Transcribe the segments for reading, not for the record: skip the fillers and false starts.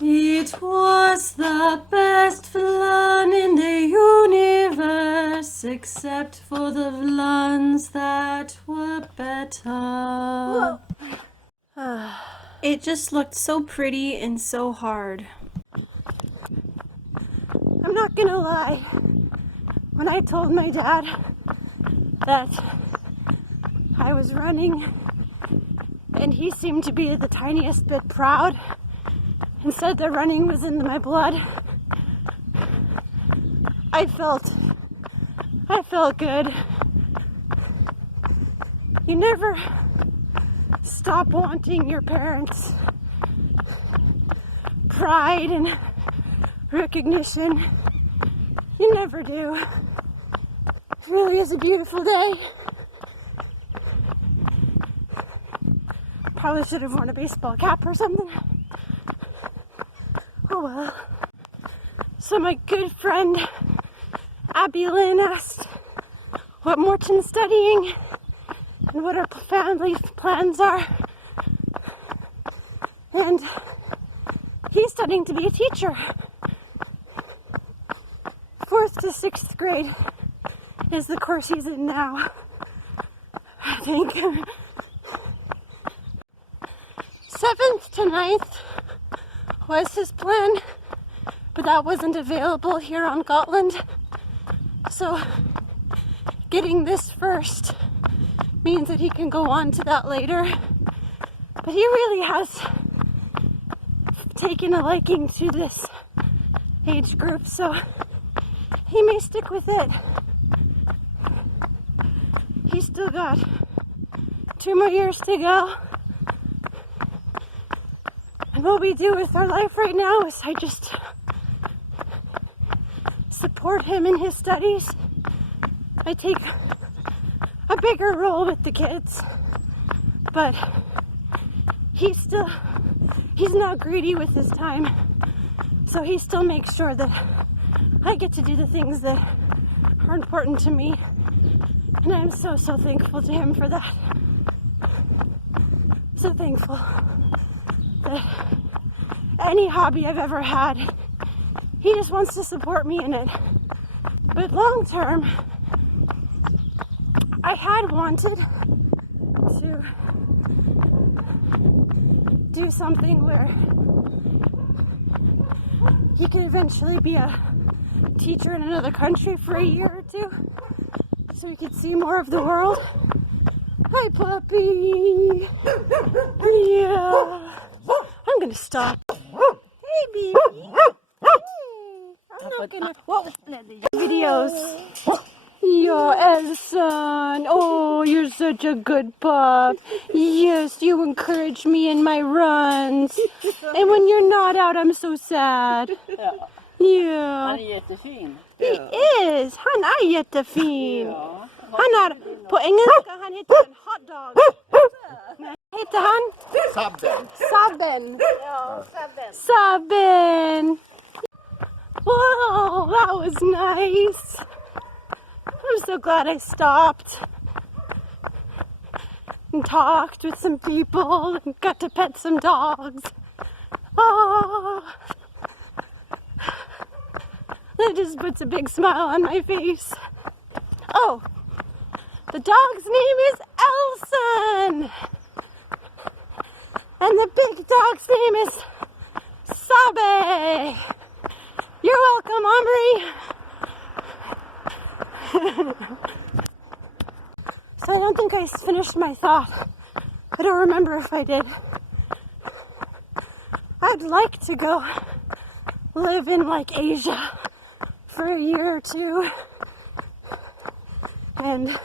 It was the best flan in the universe, except for the flans that were better. It just looked so pretty and so hard. I'm not gonna lie, when I told my dad that I was running and he seemed to be the tiniest bit proud and said that running was in my blood, I felt good. You never stop wanting your parents' pride and recognition. You never do. It really is a beautiful day. Probably should have worn a baseball cap or something. Oh well. So my good friend Abby Lynn asked what Morton's studying and what our family plans are. And he's studying to be a teacher. 4th to 6th grade is the course he's in now, I think. 7th to 9th was his plan, but that wasn't available here on Gotland. So getting this first means that he can go on to that later. But he really has taken a liking to this age group, so he may stick with it. He's still got 2 more years to go. And what we do with our life right now is I just support him in his studies. I take a bigger role with the kids, but he's not greedy with his time, so he still makes sure that I get to do the things that are important to me, and I'm so thankful to him for that. So thankful that any hobby I've ever had, he just wants to support me in it. But long term, I had wanted to do something where he could eventually be a teacher in another country for a year or 2, so he could see more of the world. Hi, puppy. Yeah. I'm gonna stop. Hey, baby. I'm not gonna. Whoa. Videos. Yo, Elson. Oh, you're such a good pup. Yes, you encourage me in my runs. And when you're not out, I'm so sad. Ja. Han är jättefin. He is. Han är jättefin. Ja. Han är, på engelska, han heter en hotdog. Heter han? Sabben. Sabben. Ja, Sabben. Wow, that was nice. I'm so glad I stopped and talked with some people and got to pet some dogs. Oh, that just puts a big smile on my face. Oh, the dog's name is Elson. And the big dog's name is Sabe. You're welcome, Omri. So I don't think I finished my thought. I don't remember if I did. I'd like to go live in like Asia for a year or 2 and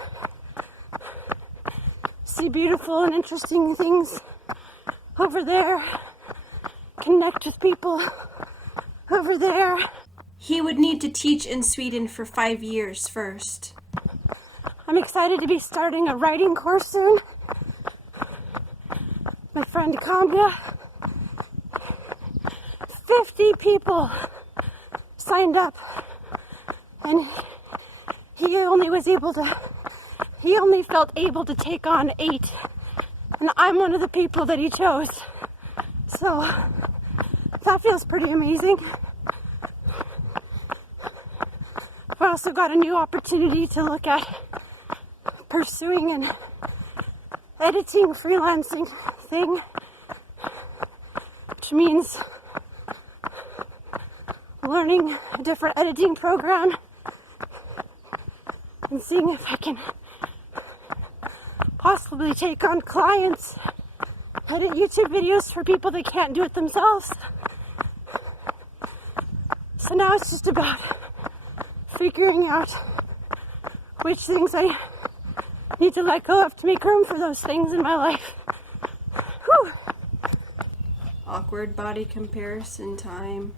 see beautiful and interesting things over there, connect with people over there. He would need to teach in Sweden for 5 years first. I'm excited to be starting a writing course soon. My friend Kamga, 50 people signed up, and he only felt able to take on 8, and I'm one of the people that he chose. So that feels pretty amazing. I also got a new opportunity to look at pursuing an editing freelancing thing, which means learning a different editing program and seeing if I can possibly take on clients, edit YouTube videos for people that can't do it themselves. So now it's just about figuring out which things I need to let go of to make room for those things in my life. Whew. Awkward body comparison time.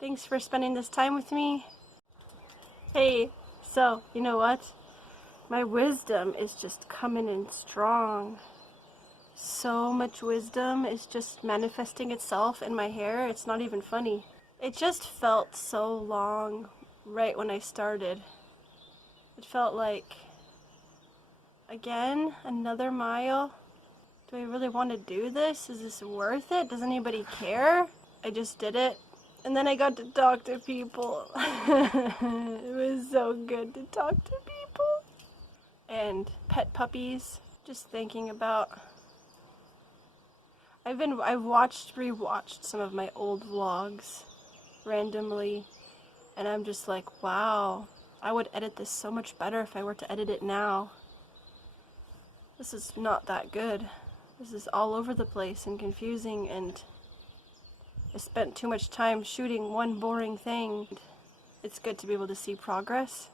Thanks for spending this time with me. Hey, so, you know what? My wisdom is just coming in strong. So much wisdom is just manifesting itself in my hair. It's not even funny. It just felt so long right when I started. It felt like, again, another mile. Do I really want to do this? Is this worth it? Does anybody care? I just did it. And then I got to talk to people. It was so good to talk to people. And pet puppies. Just thinking about... I've rewatched some of my old vlogs randomly. And I'm just like, wow, I would edit this so much better if I were to edit it now. This is not that good. This is all over the place and confusing, and I spent too much time shooting one boring thing. It's good to be able to see progress.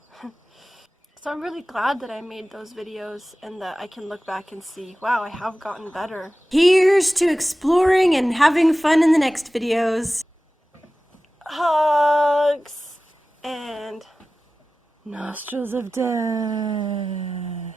So I'm really glad that I made those videos and that I can look back and see, wow, I have gotten better. Here's to exploring and having fun in the next videos. Hugs and nostrils of death.